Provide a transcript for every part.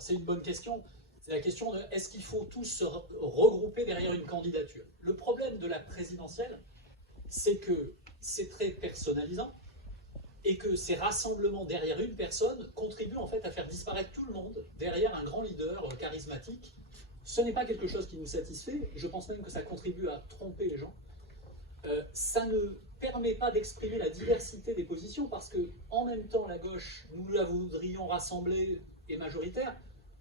C'est une bonne question. C'est la question de est-ce qu'il faut tous se regrouper derrière une candidature? Le problème de la présidentielle, c'est que c'est très personnalisant et que ces rassemblements derrière une personne contribuent en fait à faire disparaître tout le monde derrière un grand leader charismatique. Ce n'est pas quelque chose qui nous satisfait. Je pense même que ça contribue à tromper les gens. Ça ne permet pas d'exprimer la diversité des positions parce que, en même temps, la gauche, nous la voudrions rassembler et majoritaire,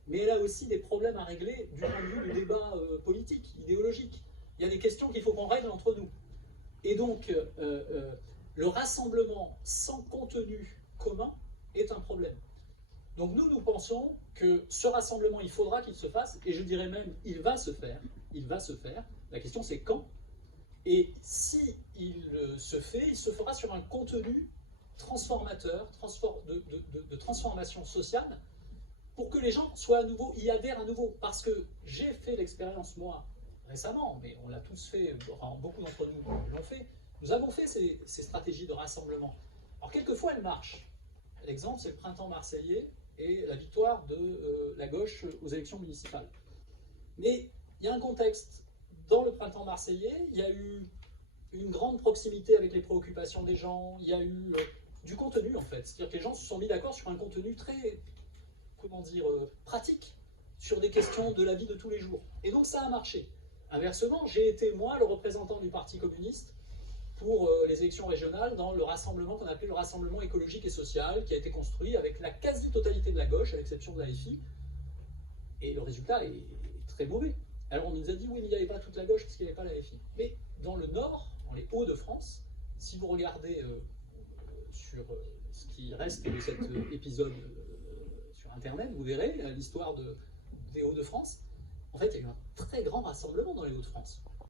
mais elle a aussi des problèmes à régler du point de vue du débat politique, idéologique. Il y a des questions qu'il faut qu'on règle entre nous. Et donc, le rassemblement sans contenu commun est un problème. Donc nous pensons que ce rassemblement, il faudra qu'il se fasse, et je dirais même, il va se faire. La question, c'est quand. Et si il se fait, il se fera sur un contenu transformateur, de transformation sociale, pour que les gens soient à nouveau, y adhèrent à nouveau. Parce que j'ai fait l'expérience, moi, récemment, mais on l'a tous fait, enfin, beaucoup d'entre nous l'ont fait, nous avons fait ces stratégies de rassemblement. Alors quelquefois elles marchent. L'exemple, c'est le printemps marseillais et la victoire de la gauche aux élections municipales. Mais il y a un contexte. Dans le printemps marseillais, il y a eu une grande proximité avec les préoccupations des gens, il y a eu du contenu en fait. C'est-à-dire que les gens se sont mis d'accord sur un contenu très, comment dire, pratique, sur des questions de la vie de tous les jours. Et donc ça a marché. Inversement, j'ai été moi le représentant du Parti communiste pour les élections régionales dans le rassemblement qu'on appelait le rassemblement écologique et social, qui a été construit avec la quasi-totalité de la gauche, à l'exception de la FI. Et le résultat est très mauvais. Alors on nous a dit, oui, mais il n'y avait pas toute la gauche parce qu'il n'y avait pas la FI. Mais dans le Nord, dans les Hauts-de-France, si vous regardez sur ce qui reste de cet épisode sur Internet, vous verrez l'histoire des Hauts-de-France. En fait, il y a eu un très grand rassemblement dans les Hauts-de-France.